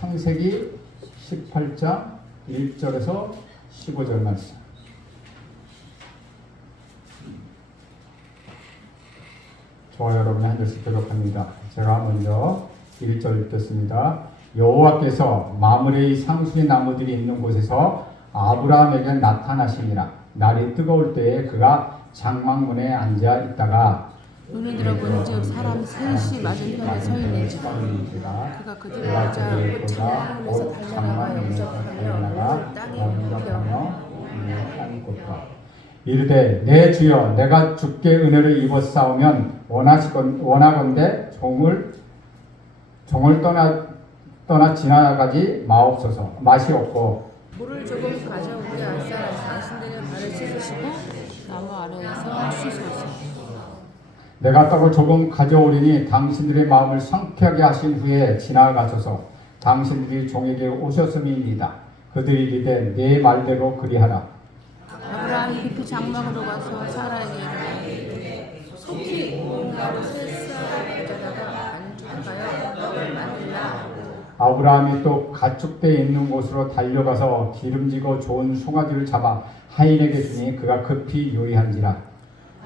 창세기 18장 1절에서 15절 말씀. 저와 여러분이 한 절씩 교독합니다. 제가 먼저 1절 읽겠습니다. 여호와께서 마므레의 상수리 나무들이 있는 곳에서 아브라함에게 나타나시니라. 날이 뜨거울 때에 그가 장막문에 앉아 있다가 눈을 들어보니즉 사람 셋이 맞은편에 서 있는지라. 그가 그들을 보자 곧 장막문에서 달려나가 영접하며 땅에 눕혀 이르되 내 주여 내가 주께 은혜를 입었사오면 원하건대 종을 떠나 지나가지 마옵소서. 맛이 없고 물을 조금 가져오게 할사라. 당신들은 발을 씻으시고 나무 아래에서 쉬소서. 내가 떡을 조금 가져오리니 당신들의 마음을 상쾌하게 하신 후에 지나가소서. 당신들이 종에게 오셨음이니이다. 그들이 이르되 내 말대로 그리하라. 아브라함이 깊이 장막으로 가서 사라에게 이르되 속히 온 가루 세 쌀을 가져다가 반죽하여 떡을 만들라. 아브라함이 또 가축대 있는 곳으로 달려가서 기름지고 좋은 송아지를 잡아 하인에게 주니 그가 급히 요리한지라.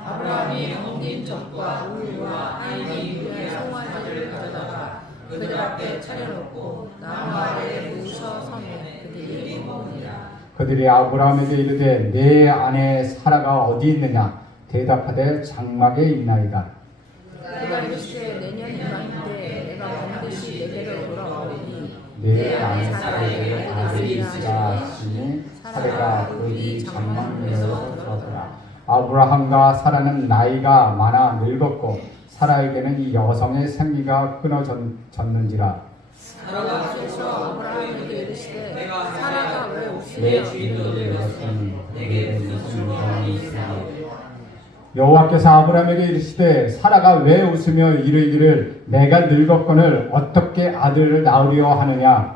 아브라함이 엉긴 젖과 우유와 하인이 요리한 송아지를 가져다가 그들 앞에 차려놓고 나무 아래에 모셔 서매 그들이 먹으니라. 그들이 아브라함에게 이르되 내 아내 사라가 어디 있느냐? 대답하되 장막에 있나이다. 그가 이르시되 내년 이맘때 내가 반드시 내게로 돌아오리니 내 아내 사라에게 아들이 있으라 하시니 사라가 그의 장막문에서 들어서라. 아브라함과 사라는 나이가 많아 늙었고 사라에게는 이 여성의 생기가 끊어졌는지라. 여호와께서 아브라함에게 이르시되 사라가 왜 내 웃으며 주인을 잃었으니 내게 무슨 영광이 있으리까. 여호와께서 아브라함에게 이르시되 사라가 왜 웃으며 이르기를 내가 늙었거늘 어떻게 아들을 낳으려 하느냐.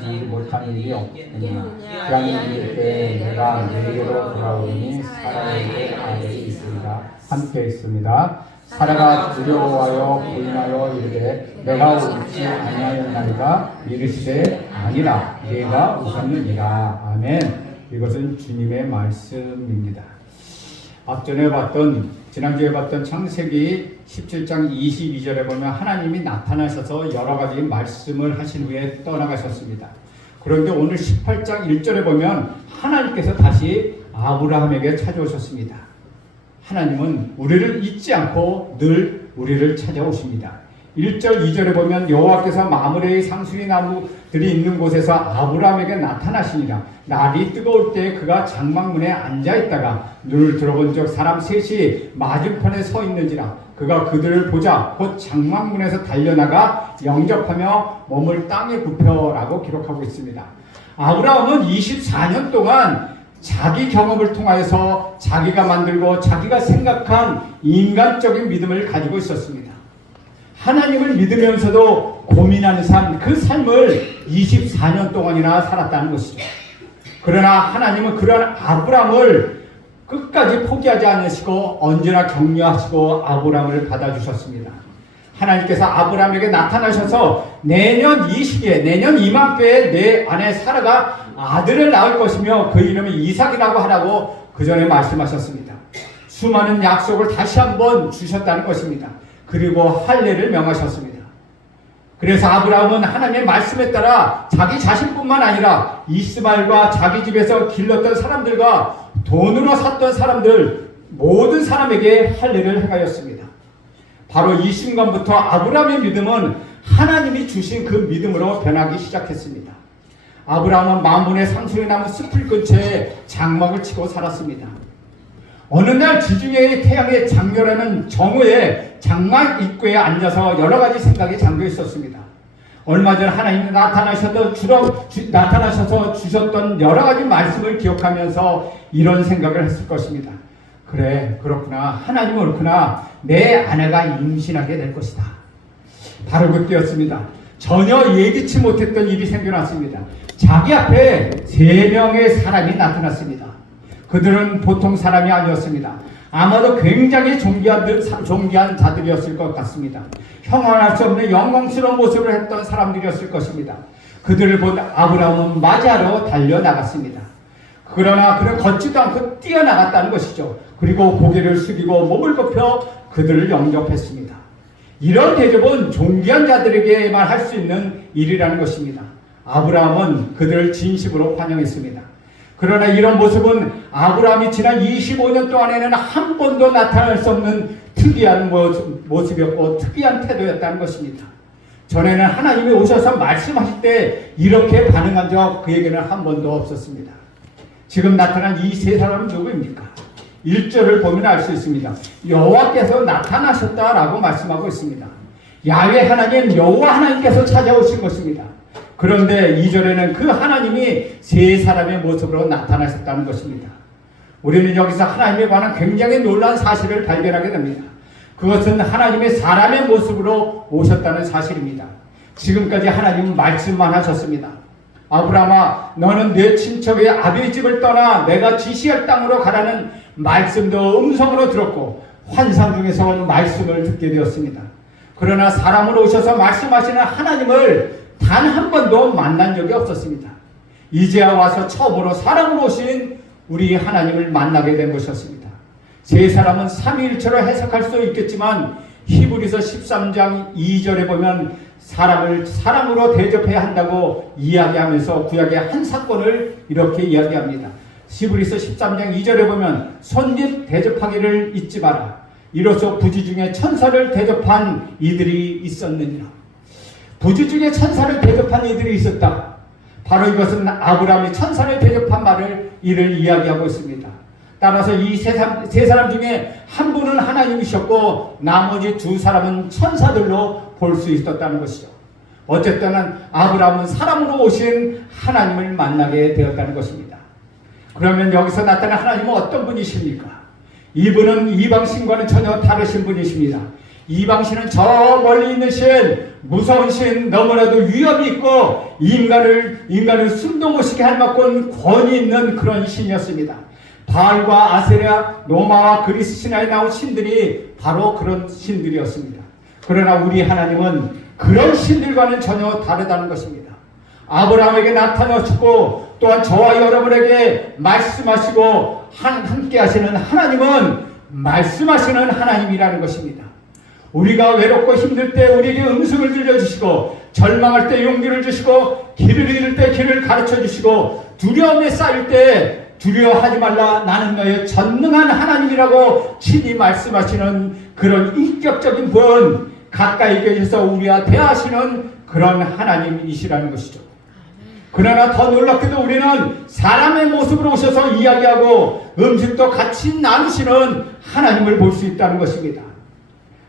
이 못한 일이 없느냐. 기한이 이를 때 내가 내게로 돌아오니 사라에게 아들이 있으리라. 함께 있습니다. 사라가 두려워하여 부인하여 이르되 내가 웃지 아니하였나이까. 이르시되 아니라 내가 웃었느니라. 아멘. 이것은 주님의 말씀입니다. 지난주에 봤던 창세기 17장 22절에 보면 하나님이 나타나셔서 여러 가지 말씀을 하신 후에 떠나가셨습니다. 그런데 오늘 18장 1절에 보면 하나님께서 다시 아브라함에게 찾아오셨습니다. 하나님은 우리를 잊지 않고 늘 우리를 찾아오십니다. 1절 2절에 보면 여호와께서 마므레의 상수리 나무들이 있는 곳에서 아브라함에게 나타나시니라. 날이 뜨거울 때 그가 장막문에 앉아있다가 눈을 들어본 적 사람 셋이 맞은편에 서 있는지라. 그가 그들을 보자 곧 장막문에서 달려나가 영접하며 몸을 땅에 굽혀라고 기록하고 있습니다. 아브라함은 24년 동안 자기 경험을 통하여서 자기가 만들고 자기가 생각한 인간적인 믿음을 가지고 있었습니다. 하나님을 믿으면서도 고민하는 삶, 그 삶을 24년 동안이나 살았다는 것이죠. 그러나 하나님은 그런 아브라함을 끝까지 포기하지 않으시고 언제나 격려하시고 아브라함을 받아주셨습니다. 하나님께서 아브라함에게 나타나셔서 내년 이 시기에, 내년 이맘때에 내 아내 사라가 아들을 낳을 것이며 그 이름이 이삭이라고 하라고 그 전에 말씀하셨습니다. 수많은 약속을 다시 한번 주셨다는 것입니다. 그리고 할례를 명하셨습니다. 그래서 아브라함은 하나님의 말씀에 따라 자기 자신뿐만 아니라 이스마엘과 자기 집에서 길렀던 사람들과 돈으로 샀던 사람들 모든 사람에게 할례를 행하였습니다. 바로 이 순간부터 아브라함의 믿음은 하나님이 주신 그 믿음으로 변하기 시작했습니다. 아브라함은 만분의 상수리 나무 숲을 근처에 장막을 치고 살았습니다. 어느 날 지중해의 태양의 장렬하는 정오에 장막 입구에 앉아서 여러 가지 생각이 잠겨 있었습니다. 얼마 전 하나님이 나타나셔서 주셨던 여러 가지 말씀을 기억하면서 이런 생각을 했을 것입니다. 그래, 그렇구나. 하나님은 그렇구나. 내 아내가 임신하게 될 것이다. 바로 그때였습니다. 전혀 예기치 못했던 일이 생겨났습니다. 자기 앞에 3명의 사람이 나타났습니다. 그들은 보통 사람이 아니었습니다. 아마도 굉장히 존귀한 자들이었을 것 같습니다. 형언할 수 없는 영광스러운 모습을 했던 사람들이었을 것입니다. 그들을 본 아브라함은 맞이하러 달려나갔습니다. 그러나 그는 걷지도 않고 뛰어나갔다는 것이죠. 그리고 고개를 숙이고 몸을 굽혀 그들을 영접했습니다. 이런 대접은 존귀한 자들에게만 할 수 있는 일이라는 것입니다. 아브라함은 그들을 진심으로 환영했습니다. 그러나 이런 모습은 아브라함이 지난 25년 동안에는 한 번도 나타날 수 없는 특이한 모습이었고 특이한 태도였다는 것입니다. 전에는 하나님이 오셔서 말씀하실 때 이렇게 반응한 적 그에게는 한 번도 없었습니다. 지금 나타난 이 세 사람은 누구입니까? 1절을 보면 알 수 있습니다. 여호와께서 나타나셨다라고 말씀하고 있습니다. 야훼 하나님 여호와 하나님께서 찾아오신 것입니다. 그런데 2절에는 그 하나님이 세 사람의 모습으로 나타나셨다는 것입니다. 우리는 여기서 하나님에 관한 굉장히 놀라운 사실을 발견하게 됩니다. 그것은 하나님의 사람의 모습으로 오셨다는 사실입니다. 지금까지 하나님은 말씀만 하셨습니다. 아브라함아, 너는 내 친척의 아비의 집을 떠나 내가 지시할 땅으로 가라는 말씀도 음성으로 들었고 환상 중에서 말씀을 듣게 되었습니다. 그러나 사람으로 오셔서 말씀하시는 하나님을 단 한 번도 만난 적이 없었습니다. 이제야 와서 처음으로 사람으로 오신 우리 하나님을 만나게 된 것이었습니다. 세 사람은 삼위일체로 해석할 수 있겠지만 히브리서 13장 2절에 보면 사람을 사람으로 대접해야 한다고 이야기하면서 구약의 한 사건을 이렇게 이야기합니다. 히브리서 13장 2절에 보면 손님 대접하기를 잊지 마라. 이로써 부지 중에 천사를 대접한 이들이 있었느니라. 부지 중에 천사를 대접한 이들이 있었다. 바로 이것은 아브라함이 천사를 대접한 이를 이야기하고 있습니다. 따라서 이 세 사람 중에 한 분은 하나님이셨고 나머지 두 사람은 천사들로 볼 수 있었다는 것이죠. 어쨌든 아브라함은 사람으로 오신 하나님을 만나게 되었다는 것입니다. 그러면 여기서 나타난 하나님은 어떤 분이십니까? 이분은 이방신과는 전혀 다르신 분이십니다. 이방신은 저 멀리 있는 신, 무서운 신, 너무나도 위험이 있고 인간을 숨도 못 쉬게 할 만큼 권위 있는 그런 신이었습니다. 바알과 아세라, 로마와 그리스 신화에 나온 신들이 바로 그런 신들이었습니다. 그러나 우리 하나님은 그런 신들과는 전혀 다르다는 것입니다. 아브라함에게 나타나셨고 또한 저와 여러분에게 말씀하시고 함께 하시는 하나님은 말씀하시는 하나님이라는 것입니다. 우리가 외롭고 힘들 때 우리에게 음성을 들려주시고 절망할 때 용기를 주시고 길을 잃을 때 길을 가르쳐 주시고 두려움에 쌓일 때 두려워하지 말라 나는 너의 전능한 하나님이라고 친히 말씀하시는 그런 인격적인 분, 가까이 계셔서 우리와 대하시는 그런 하나님이시라는 것이죠. 그러나 더 놀랍게도 우리는 사람의 모습으로 오셔서 이야기하고 음식도 같이 나누시는 하나님을 볼 수 있다는 것입니다.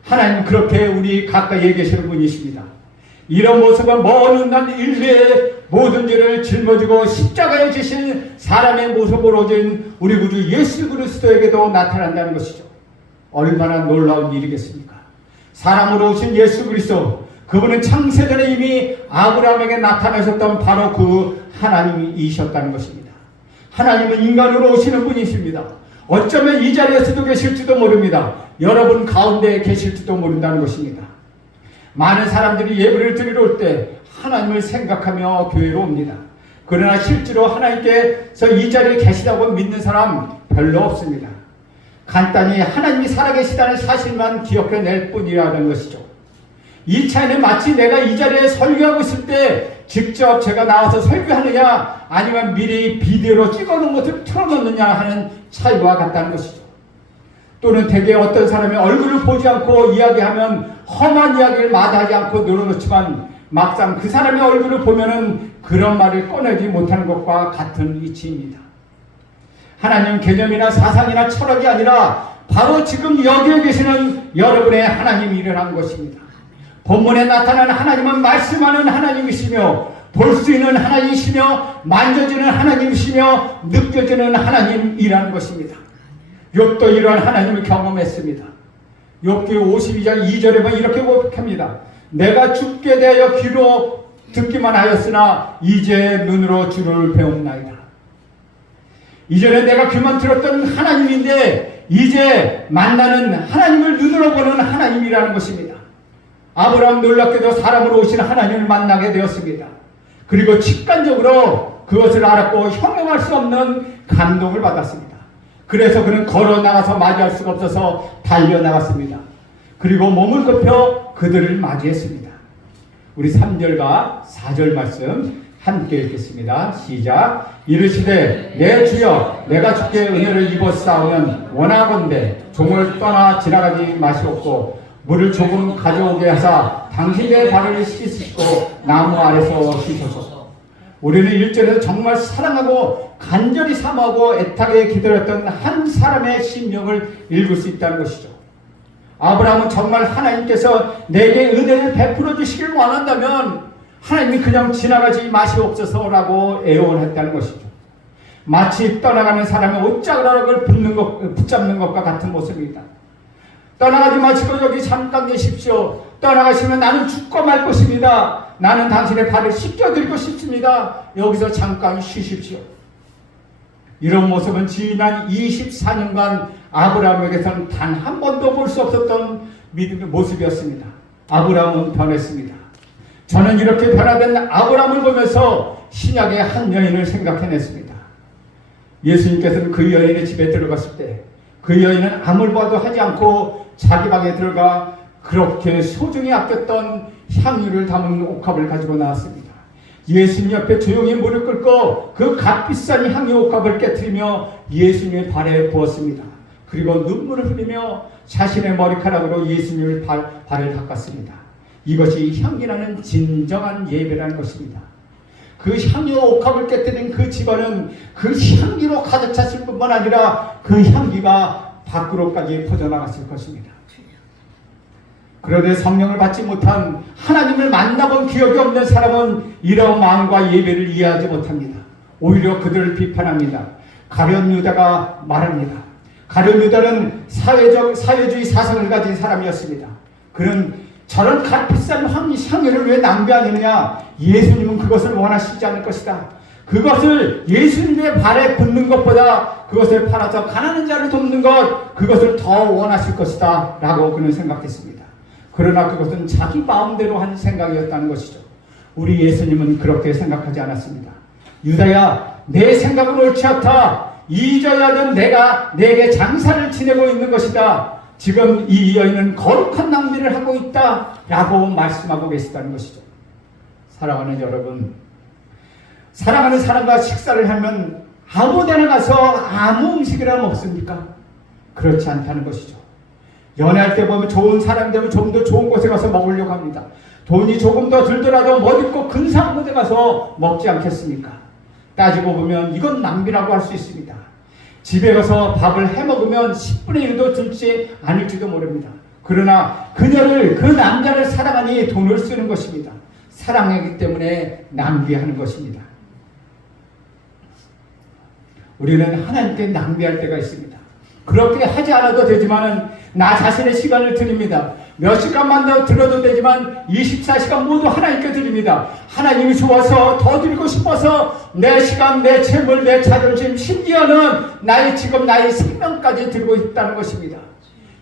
하나님은 그렇게 우리 가까이에 계시는 분이십니다. 이런 모습은 먼 인류의 모든 죄를 짊어지고 십자가에 지신 사람의 모습으로 오신 우리 구주 예수 그리스도에게도 나타난다는 것이죠. 얼마나 놀라운 일이겠습니까? 사람으로 오신 예수 그리스도, 그분은 창세전에 이미 아브라함에게 나타나셨던 바로 그 하나님이셨다는 것입니다. 하나님은 인간으로 오시는 분이십니다. 어쩌면 이 자리에서도 계실지도 모릅니다. 여러분 가운데 계실지도 모른다는 것입니다. 많은 사람들이 예배를 드리러 올 때 하나님을 생각하며 교회로 옵니다. 그러나 실제로 하나님께서 이 자리에 계시다고 믿는 사람 별로 없습니다. 간단히 하나님이 살아계시다는 사실만 기억해낼 뿐이라는 것이죠. 이 차이는 마치 내가 이 자리에 설교하고 있을 때 직접 제가 나와서 설교하느냐 아니면 미리 비디오로 찍어놓은 것을 틀어놓느냐 하는 차이와 같다는 것이죠. 또는 대개 어떤 사람이 얼굴을 보지 않고 이야기하면 험한 이야기를 마다하지 않고 늘어놓지만 막상 그 사람의 얼굴을 보면은 그런 말을 꺼내지 못하는 것과 같은 이치입니다. 하나님 개념이나 사상이나 철학이 아니라 바로 지금 여기에 계시는 여러분의 하나님이 일어난 것입니다. 본문에 나타나는 하나님은 말씀하는 하나님이시며 볼 수 있는 하나님이시며 만져지는 하나님이시며 느껴지는 하나님이라는 것입니다. 욥도 이러한 하나님을 경험했습니다. 욥기 52장 2절에 보면 이렇게 고백합니다. 내가 죽게 대하여 귀로 듣기만 하였으나 이제 눈으로 주를 배웠나이다. 이전에 내가 귀만 들었던 하나님인데 이제 만나는 하나님을 눈으로 보는 하나님이라는 것입니다. 아브라함 놀랍게도 사람으로 오신 하나님을 만나게 되었습니다. 그리고 직관적으로 그것을 알았고 형용할 수 없는 감동을 받았습니다. 그래서 그는 걸어 나가서 맞이할 수가 없어서 달려나갔습니다. 그리고 몸을 굽혀 그들을 맞이했습니다. 우리 3절과 4절 말씀 함께 읽겠습니다. 시작. 이르시되 내 주여 내가 주께 은혜를 입어 싸우면 원하건대 종을 떠나 지나가지 마시옵고 물을 조금 가져오게 하사 당신의 발을 씻으시고 나무 아래서 씻으소서. 우리는 1절에서 정말 사랑하고 간절히 사모하고 애타게 기다렸던 한 사람의 심령을 읽을 수 있다는 것이죠. 아브라함은 정말 하나님께서 내게 은혜를 베풀어 주시길 원한다면 하나님이 그냥 지나가지 마시옵소서라고 애원했다는 것이죠. 마치 떠나가는 사람의 옷자락을 붙잡는 것과 같은 모습입니다. 떠나가지 마시고 여기 잠깐 계십시오. 떠나가시면 나는 죽고 말 것입니다. 나는 당신의 발을 씻겨드리고 싶습니다. 여기서 잠깐 쉬십시오. 이런 모습은 지난 24년간 아브라함에게서는 단 한 번도 볼 수 없었던 믿음의 모습이었습니다. 아브라함은 변했습니다. 저는 이렇게 변화된 아브라함을 보면서 신약의 한 여인을 생각해냈습니다. 예수님께서는 그 여인의 집에 들어갔을 때 그 여인은 아무것도 하지 않고 자기 방에 들어가 그렇게 소중히 아꼈던 향유를 담은 옥합을 가지고 나왔습니다. 예수님 옆에 조용히 무릎 꿇고 그 값비싼 향유 옥합을 깨트리며 예수님의 발에 부었습니다. 그리고 눈물을 흘리며 자신의 머리카락으로 예수님의 발을 닦았습니다. 이것이 향기나는 진정한 예배라는 것입니다. 그 향유 옥합을 깨뜨린 그 집안은 그 향기로 가득 찼을 뿐만 아니라 그 향기가 밖으로까지 퍼져나갔을 것입니다. 그런데 성령을 받지 못한 하나님을 만나본 기억이 없는 사람은 이런 마음과 예배를 이해하지 못합니다. 오히려 그들을 비판합니다. 가룟 유다가 말합니다. 가룟 유다는 사회주의 사상을 가진 사람이었습니다. 그는 저런 값비싼 향유를 왜 낭비하느냐? 예수님은 그것을 원하시지 않을 것이다. 그것을 예수님의 발에 붓는 것보다 그것을 팔아서 가난한 자를 돕는 것, 그것을 더 원하실 것이다 라고 그는 생각했습니다. 그러나 그것은 자기 마음대로 한 생각이었다는 것이죠. 우리 예수님은 그렇게 생각하지 않았습니다. 유다야, 내 생각은 옳지 않다. 잊어야는 내가 내게 장사를 지내고 있는 것이다. 지금 이 여인은 거룩한 낭비를 하고 있다 라고 말씀하고 계시다는 것이죠. 사랑하는 여러분, 사랑하는 사람과 식사를 하면 아무 데나 가서 아무 음식이라면 없습니까? 그렇지 않다는 것이죠. 연애할 때 보면 좋은 사람 되면 조금 더 좋은 곳에 가서 먹으려고 합니다. 돈이 조금 더 들더라도 멋있고 근사한 곳에 가서 먹지 않겠습니까? 따지고 보면 이건 낭비라고 할 수 있습니다. 집에 가서 밥을 해먹으면 10분의 1도 들지 않을지도 모릅니다. 그러나 그녀를, 그 남자를 사랑하니 돈을 쓰는 것입니다. 사랑하기 때문에 낭비하는 것입니다. 우리는 하나님께 낭비할 때가 있습니다. 그렇게 하지 않아도 되지만 나 자신의 시간을 드립니다. 몇 시간만 더 들어도 되지만 24시간 모두 하나님께 드립니다. 하나님이 좋아서 더 드리고 싶어서 내 시간, 내 재물, 내 자존심, 심지어는 나의 직업, 나의 생명까지 드리고 있다는 것입니다.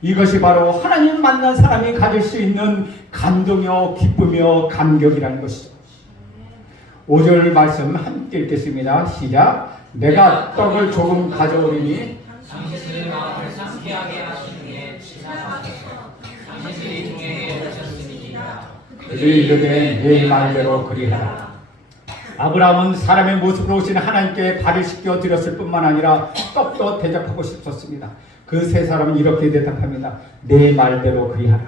이것이 바로 하나님 만난 사람이 가질 수 있는 감동이요, 기쁨이요, 감격이라는 것이죠. 5절 말씀 함께 읽겠습니다. 시작. 내가 떡을 조금 가져오리니 당신의 마음을 상쾌하게 하시는 게 당신의 중에 오셨습니다. 그를 이르되 내 말대로 그리하라. 아브라함은 사람의 모습으로 오신 하나님께 발을 씻겨 드렸을 뿐만 아니라 떡도 대접하고 싶었습니다. 그 세 사람은 이렇게 대답합니다. 내 말대로 그리하라.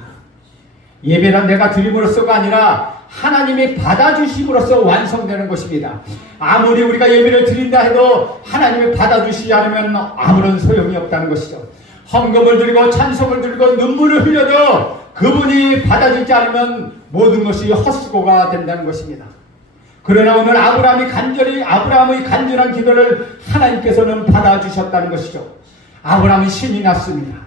예배는 내가 드림으로써가 아니라 하나님이 받아주심으로써 완성되는 것입니다. 아무리 우리가 예배를 드린다 해도 하나님이 받아주시지 않으면 아무런 소용이 없다는 것이죠. 헌금을 드리고 찬송을 드리고 눈물을 흘려도 그분이 받아주지 않으면 모든 것이 헛수고가 된다는 것입니다. 그러나 오늘 아브라함의 간절한 기도를 하나님께서는 받아주셨다는 것이죠. 아브라함은 신이 났습니다.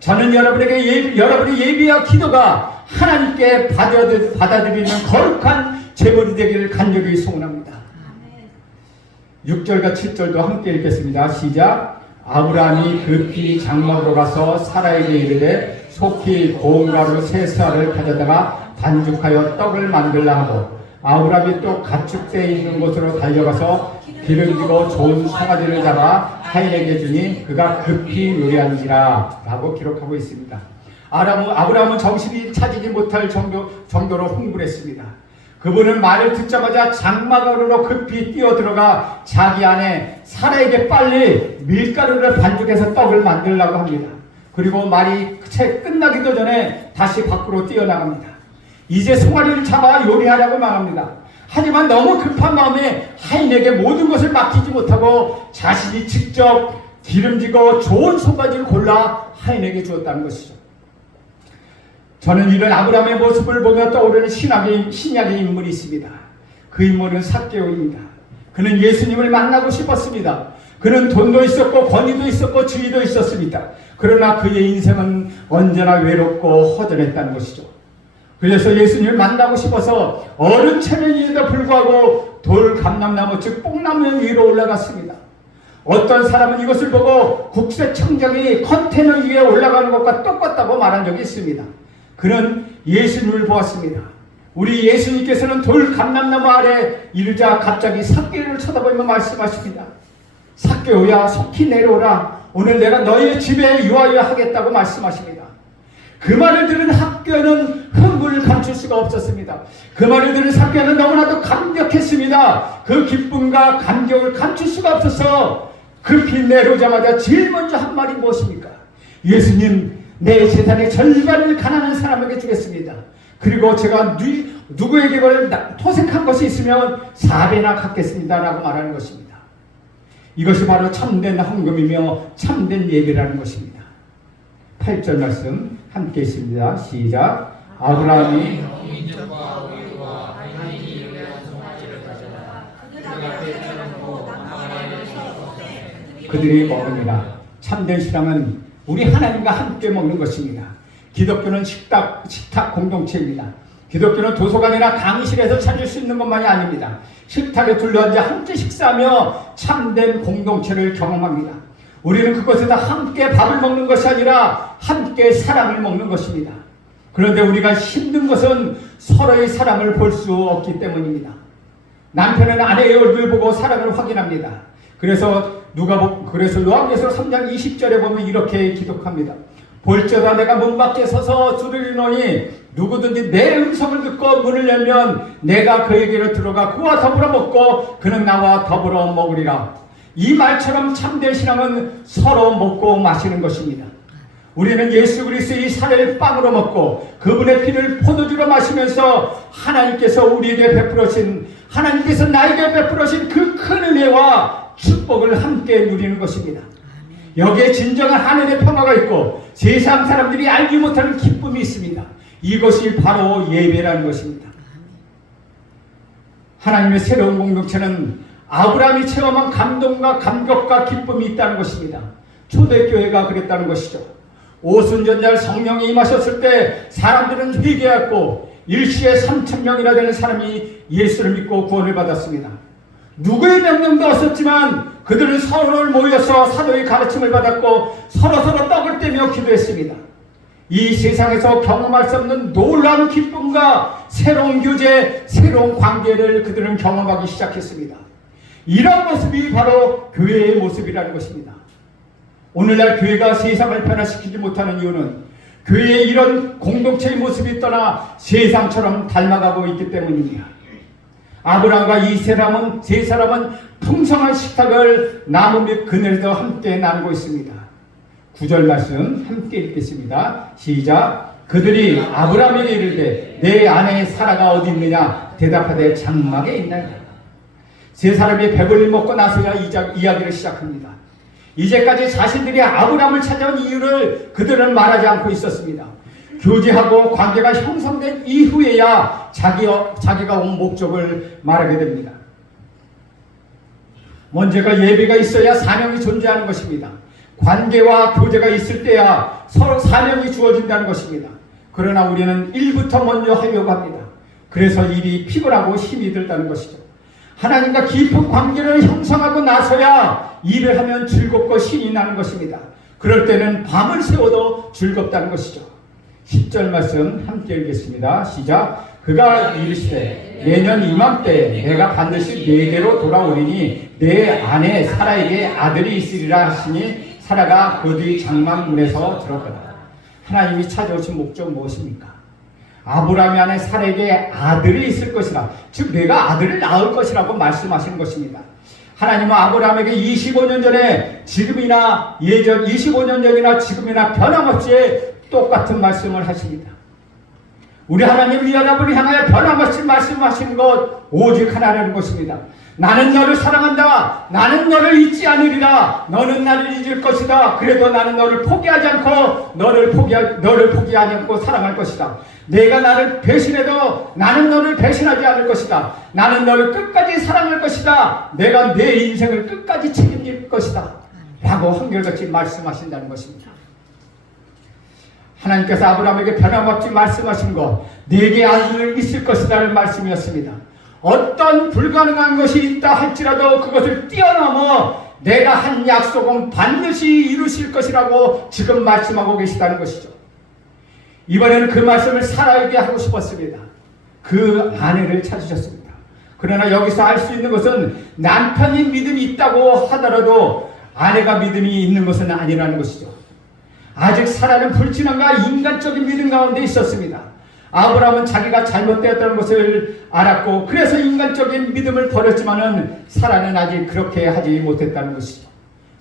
저는 여러분이 예비와 기도가 하나님께 받아들이는 거룩한 제물이 되기를 간절히 소원합니다. 6절과 7절도 함께 읽겠습니다. 시작. 아브라함이 급히 장막으로 가서 사라에게 이르되 속히 고운 가루 세 쌀을 가져다가 반죽하여 떡을 만들라 하고 아브라함이 또 가축대에 있는 곳으로 달려가서 기름지고 좋은 송아지를 잡아 하인에게 주니 그가 급히 요리한지라 라고 기록하고 있습니다. 아브라함은 정신이 차리지 못할 정도로 흥분했습니다. 그분은 말을 듣자마자 장막으로 급히 뛰어들어가 자기 아내 사라에게 빨리 밀가루를 반죽해서 떡을 만들려고 합니다. 그리고 말이 채 끝나기도 전에 다시 밖으로 뛰어나갑니다. 이제 송아리를 잡아 요리하려고 말합니다. 하지만 너무 급한 마음에 하인에게 모든 것을 맡기지 못하고 자신이 직접 기름지고 좋은 송아지를 골라 하인에게 주었다는 것이죠. 저는 이런 아브라함의 모습을 보며 떠오르는 신약의 인물이 있습니다. 그 인물은 삭개오입니다. 그는 예수님을 만나고 싶었습니다. 그는 돈도 있었고 권위도 있었고 지위도 있었습니다. 그러나 그의 인생은 언제나 외롭고 허전했다는 것이죠. 그래서 예수님을 만나고 싶어서 어른 체면인데도 불구하고 돌 감람나무 즉 뽕나무 위로 올라갔습니다. 어떤 사람은 이것을 보고 국세청장이 컨테이너 위에 올라가는 것과 똑같다고 말한 적이 있습니다. 그는 예수님을 보았습니다. 우리 예수님께서는 돌 감람나무 아래 이르자 갑자기 삭개오를 쳐다보며 말씀하십니다. 삭개오야 속히 내려오라. 오늘 내가 너희의 집에 유하여 하겠다고 말씀하십니다. 그 말을 들은 삭개오는 흥분을 감출 수가 없었습니다. 그 말을 들은 삭개오는 너무나도 감격했습니다. 그 기쁨과 감격을 감출 수가 없어서 급히 내려오자마자 제일 먼저 한 말이 무엇입니까? 예수님, 내 재산의 절반을 가난한 사람에게 주겠습니다. 그리고 제가 누구에게 토색한 것이 있으면 4배나 갚겠습니다 라고 말하는 것입니다. 이것이 바로 참된 헌금이며 참된 예배라는 것입니다. 8절 말씀 함께 있습니다. 시작. 아브라함이 인적과 우유와 하인이 요리한 송아지를 가져다가 그들 앞에 차려놓고 나무아래를 세웠으되 그들이 먹으니라. 참된 신앙은 우리 하나님과 함께 먹는 것입니다. 기독교는 식탁 공동체입니다. 기독교는 도서관이나 강의실에서 찾을 수 있는 것만이 아닙니다. 식탁에 둘러앉아 함께 식사하며 참된 공동체를 경험합니다. 우리는 그곳에서 함께 밥을 먹는 것이 아니라 함께 사랑을 먹는 것입니다. 그런데 우리가 힘든 것은 서로의 사랑을 볼 수 없기 때문입니다. 남편은 아내의 얼굴을 보고 사랑을 확인합니다. 그래서 요한계시록 3장 20절에 보면 이렇게 기록합니다. 볼지어다 내가 문 밖에 서서 두드리노니 누구든지 내 음성을 듣고 문을 열면 내가 그에게로 들어가 그와 더불어 먹고 그는 나와 더불어 먹으리라. 이 말처럼 참된 신앙은 서로 먹고 마시는 것입니다. 우리는 예수 그리스도의 살을 빵으로 먹고 그분의 피를 포도주로 마시면서 하나님께서 나에게 베풀으신 그 큰 은혜와 축복을 함께 누리는 것입니다. 여기에 진정한 하늘의 평화가 있고 세상 사람들이 알지 못하는 기쁨이 있습니다. 이것이 바로 예배라는 것입니다. 하나님의 새로운 공동체는 아브라함이 체험한 감동과 감격과 기쁨이 있다는 것입니다. 초대교회가 그랬다는 것이죠. 오순절날 성령이 임하셨을 때 사람들은 회개했고 일시에 3,000명이나 되는 사람이 예수를 믿고 구원을 받았습니다. 누구의 명령도 없었지만 그들은 서로 모여서 사도의 가르침을 받았고 서로서로 떡을 떼며 기도했습니다. 이 세상에서 경험할 수 없는 놀라운 기쁨과 새로운 교제, 새로운 관계를 그들은 경험하기 시작했습니다. 이런 모습이 바로 교회의 모습이라는 것입니다. 오늘날 교회가 세상을 변화시키지 못하는 이유는 교회의 이런 공동체의 모습이 떠나 세상처럼 닮아가고 있기 때문입니다. 아브라함과 이 세 사람은 풍성한 식탁을 나무 및 그늘에서 함께 나누고 있습니다. 9절 말씀 함께 읽겠습니다. 시작. 그들이 아브라함에게 이르되 내 아내 사라가 어디 있느냐 대답하되 장막에 있나이다. 세 사람이 배불리 먹고 나서야 이야기를 시작합니다. 이제까지 자신들이 아브라함을 찾아온 이유를 그들은 말하지 않고 있었습니다. 교제하고 관계가 형성된 이후에야 자기가 온 목적을 말하게 됩니다. 먼저가 예배가 있어야 사명이 존재하는 것입니다. 관계와 교제가 있을 때야 서로 사명이 주어진다는 것입니다. 그러나 우리는 일부터 먼저 하려고 합니다. 그래서 일이 피곤하고 힘이 들다는 것이죠. 하나님과 깊은 관계를 형성하고 나서야 일을 하면 즐겁고 신이 나는 것입니다. 그럴 때는 밤을 새워도 즐겁다는 것이죠. 10절 말씀 함께 읽겠습니다. 시작. 그가 이르시되 내년 이맘때에 내가 반드시 네게로 돌아오리니 내 아내 사라에게 아들이 있으리라 하시니 사라가 그 뒤 장막문에서 들었더라. 하나님이 찾아오신 목적 무엇입니까? 아브라함의 아내 사라에게 아들이 있을 것이라, 즉 내가 아들을 낳을 것이라고 말씀하시는 것입니다. 하나님은 아브라함에게 25년 전에 지금이나 예전 25년 전이나 지금이나 변함없이 똑같은 말씀을 하십니다. 우리 하나님 이 여러분을 향하여 변함없이 말씀하시는 것 오직 하나라는 것입니다. 나는 너를 사랑한다. 나는 너를 잊지 않으리라. 너는 나를 잊을 것이다. 그래도 나는 너를 포기하지 않고 너를 포기하지 않고 사랑할 것이다. 내가 나를 배신해도 나는 너를 배신하지 않을 것이다. 나는 너를 끝까지 사랑할 것이다. 내가 내 인생을 끝까지 책임질 것이다. 라고 한결같이 말씀하신다는 것입니다. 하나님께서 아브라함에게 변함없이 말씀하신 것, 내게 아들 있을 것이라는 말씀이었습니다. 어떤 불가능한 것이 있다 할지라도 그것을 뛰어넘어 내가 한 약속은 반드시 이루실 것이라고 지금 말씀하고 계시다는 것이죠. 이번에는 그 말씀을 사라에게 하고 싶었습니다. 그 아내를 찾으셨습니다. 그러나 여기서 알 수 있는 것은 남편이 믿음이 있다고 하더라도 아내가 믿음이 있는 것은 아니라는 것이죠. 아직 사라는 불신앙과 인간적인 믿음 가운데 있었습니다. 아브라함은 자기가 잘못되었다는 것을 알았고 그래서 인간적인 믿음을 버렸지만은 사라는 아직 그렇게 하지 못했다는 것이죠.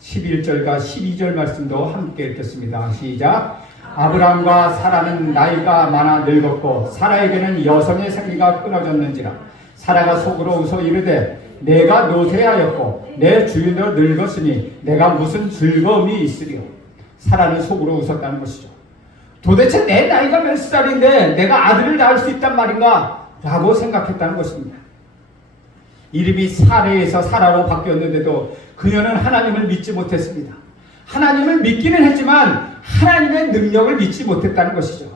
11절과 12절 말씀도 함께 읽겠습니다. 시작. 아브라함과 사라는 나이가 많아 늙었고 사라에게는 여성의 생기가 끊어졌는지라. 사라가 속으로 웃어 이르되 내가 노쇠하였고 내 주인도 늙었으니 내가 무슨 즐거움이 있으리요. 사라는 속으로 웃었다는 것이죠. 도대체 내 나이가 몇 살인데 내가 아들을 낳을 수 있단 말인가? 라고 생각했다는 것입니다. 이름이 사레에서 사라로 바뀌었는데도 그녀는 하나님을 믿지 못했습니다. 하나님을 믿기는 했지만 하나님의 능력을 믿지 못했다는 것이죠.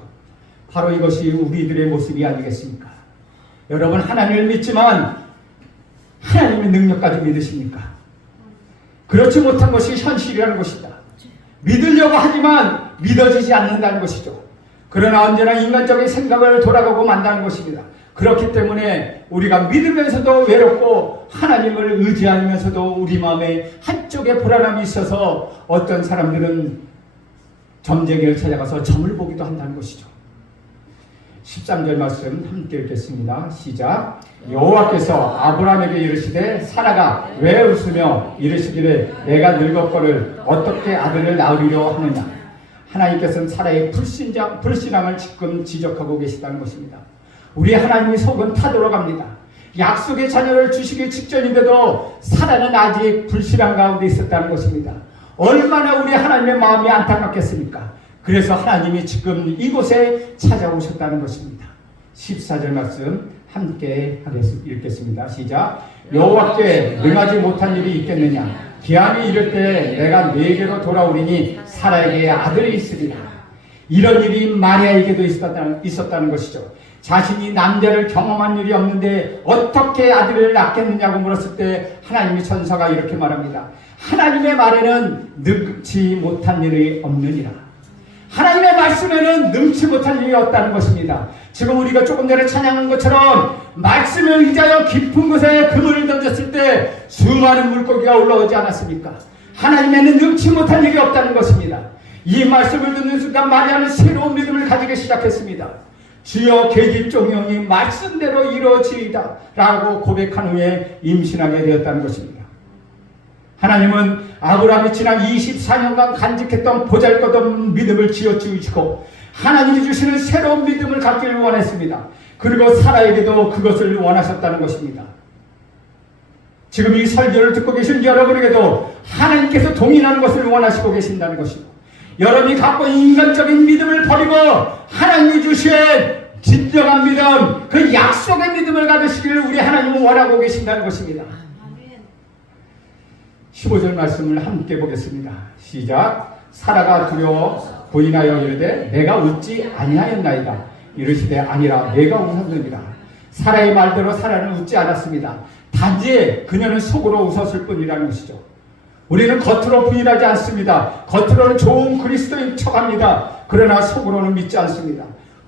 바로 이것이 우리들의 모습이 아니겠습니까? 여러분, 하나님을 믿지만 하나님의 능력까지 믿으십니까? 그렇지 못한 것이 현실이라는 것이다. 믿으려고 하지만 믿어지지 않는다는 것이죠. 그러나 언제나 인간적인 생각을 돌아가고 만다는 것입니다. 그렇기 때문에 우리가 믿으면서도 외롭고 하나님을 의지하면서도 우리 마음에 한쪽에 불안함이 있어서 어떤 사람들은 점쟁이를 찾아가서 점을 보기도 한다는 것이죠. 13절 말씀 함께 읽겠습니다. 시작. 여호와께서 아브라함에게 이르시되 사라가 왜 웃으며 이르시기를 내가 늙었거를 어떻게 아들을 낳으리려 하느냐. 하나님께서는 사라의 불신앙을 지금 지적하고 계시다는 것입니다. 우리 하나님이 속은 타돌아갑니다. 약속의 자녀를 주시기 직전인데도 사라는 아직 불신앙 가운데 있었다는 것입니다. 얼마나 우리 하나님의 마음이 안타깝겠습니까? 그래서 하나님이 지금 이곳에 찾아오셨다는 것입니다. 14절 말씀 함께 읽겠습니다. 시작. 여호와께 능하지 못한 일이 있겠느냐. 기한이 이를 때 내가 네게로 돌아오리니 사라에게 아들이 있으리라. 이런 일이 마리아에게도 있었다는 것이죠. 자신이 남자를 경험한 일이 없는데 어떻게 아들을 낳겠느냐고 물었을 때 하나님의 천사가 이렇게 말합니다. 하나님의 말에는 능치 못한 일이 없느니라. 하나님의 말씀에는 능치 못한 일이 없다는 것입니다. 지금 우리가 조금 전에 찬양한 것처럼 말씀을 의지하여 깊은 곳에 그물을 던졌을 때 수많은 물고기가 올라오지 않았습니까? 하나님에는 능치 못한 일이 없다는 것입니다. 이 말씀을 듣는 순간 마리아는 새로운 믿음을 가지기 시작했습니다. 주여 계집종용이 말씀대로 이루어지이다 라고 고백한 후에 임신하게 되었다는 것입니다. 하나님은 아브라함이 지난 24년간 간직했던 보잘것없는 믿음을 쥐어주시고 하나님이 주시는 새로운 믿음을 갖기를 원했습니다. 그리고 사라에게도 그것을 원하셨다는 것입니다. 지금 이 설교를 듣고 계신 여러분에게도 하나님께서 동일한 것을 원하시고 계신다는 것입니다. 여러분이 갖고 있는 인간적인 믿음을 버리고 하나님이 주신 진정한 믿음, 그 약속의 믿음을 가지시기를 우리 하나님은 원하고 계신다는 것입니다. 15절 말씀을 함께 보겠습니다. 시작. 사라가 두려워 부인하여 이르되 내가 웃지 아니하였나이다. 이르시되 아니라 내가 웃었느니라. 사라의 말대로 사라는 웃지 않았습니다. 단지 그녀는 속으로 웃었을 뿐이라는 것이죠. 우리는 겉으로 부인하지 않습니다. 겉으로는 좋은 그리스도인 척합니다. 그러나 속으로는 믿지 않습니다.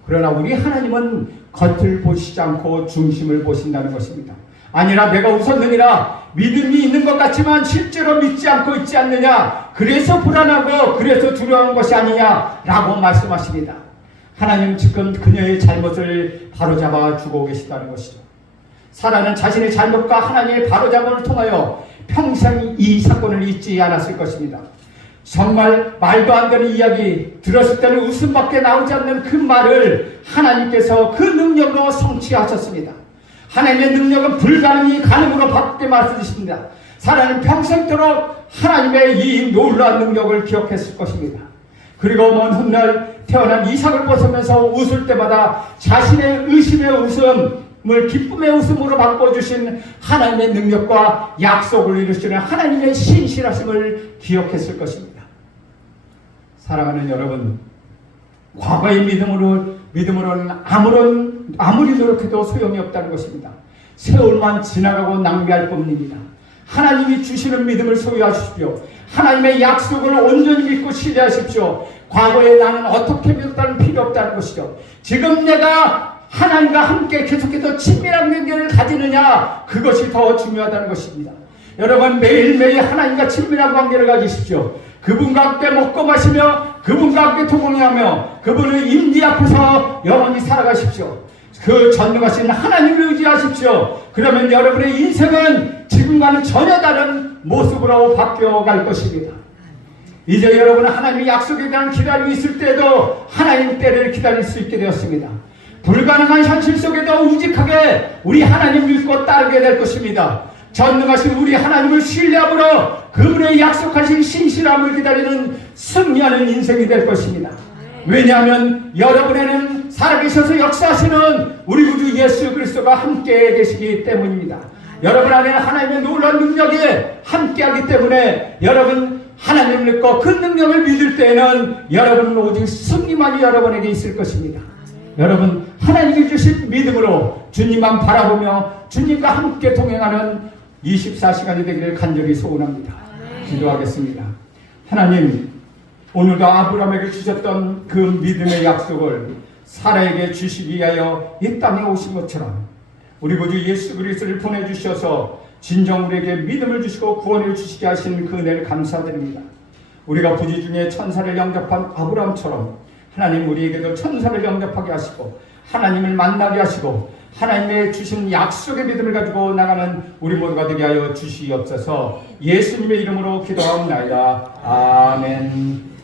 그러나 우리 하나님은 겉을 보시지 않고 중심을 보신다는 것입니다. 아니라 내가 웃었느니라 믿음이 있는 것 같지만 실제로 믿지 않고 있지 않느냐, 그래서 불안하고 그래서 두려운 것이 아니냐라고 말씀하십니다. 하나님 지금 그녀의 잘못을 바로잡아 주고 계시다는 것이죠. 사라는 자신의 잘못과 하나님의 바로잡음을 통하여 평생 이 사건을 잊지 않았을 것입니다. 정말 말도 안 되는 이야기, 들었을 때는 웃음밖에 나오지 않는 그 말을 하나님께서 그 능력으로 성취하셨습니다. 하나님의 능력은 불가능이 가능으로 바꾸게 말씀하십니다. 사라는 평생도록 하나님의 이 놀라운 능력을 기억했을 것입니다. 그리고 먼 훗날 태어난 이삭을 보면서 웃을 때마다 자신의 의심의 웃음을 기쁨의 웃음으로 바꿔주신 하나님의 능력과 약속을 이루시는 하나님의 신실하심을 기억했을 것입니다. 사랑하는 여러분, 과거의 믿음으로는 아무리 노력해도 소용이 없다는 것입니다. 세월만 지나가고 낭비할 뿐입니다. 하나님이 주시는 믿음을 소유하십시오. 하나님의 약속을 온전히 믿고 신뢰하십시오. 과거에 나는 어떻게 믿었다는 필요 없다는 것이죠. 지금 내가 하나님과 함께 계속해서 친밀한 관계를 가지느냐, 그것이 더 중요하다는 것입니다. 여러분, 매일매일 하나님과 친밀한 관계를 가지십시오. 그분과 함께 먹고 마시며 그분과 함께 통공하며 그분의 임재 앞에서 영원히 살아가십시오. 그 전능하신 하나님을 의지하십시오. 그러면 여러분의 인생은 지금과는 전혀 다른 모습으로 바뀌어갈 것입니다. 이제 여러분은 하나님의 약속에 대한 기다림이 있을 때도 하나님 때를 기다릴 수 있게 되었습니다. 불가능한 현실 속에도 우직하게 우리 하나님 믿고 따르게 될 것입니다. 전능하신 우리 하나님을 신뢰함으로 그분의 약속하신 신실함을 기다리는 승리하는 인생이 될 것입니다. 왜냐하면 여러분에는 살아계셔서 역사하시는 우리 구주 예수 그리스도가 함께 계시기 때문입니다. 여러분 안에는 하나님의 놀라운 능력이 함께하기 때문에 여러분 하나님을 믿고 그 능력을 믿을 때에는 여러분은 오직 승리만이 여러분에게 있을 것입니다. 여러분, 하나님이 주신 믿음으로 주님만 바라보며 주님과 함께 동행하는 24시간이 되기를 간절히 소원합니다. 기도하겠습니다. 하나님, 오늘도 아브라함에게 주셨던 그 믿음의 약속을 사라에게 주시기 위하여 이 땅에 오신 것처럼 우리 구주 예수 그리스도를 보내주셔서 진정 우리에게 믿음을 주시고 구원을 주시게 하신 그 은혜를 감사드립니다. 우리가 부지 중에 천사를 영접한 아브라함처럼 하나님 우리에게도 천사를 영접하게 하시고 하나님을 만나게 하시고 하나님의 주신 약속의 믿음을 가지고 나가는 우리 모두가 되게 하여 주시옵소서. 예수님의 이름으로 기도하옵나이다. 아멘.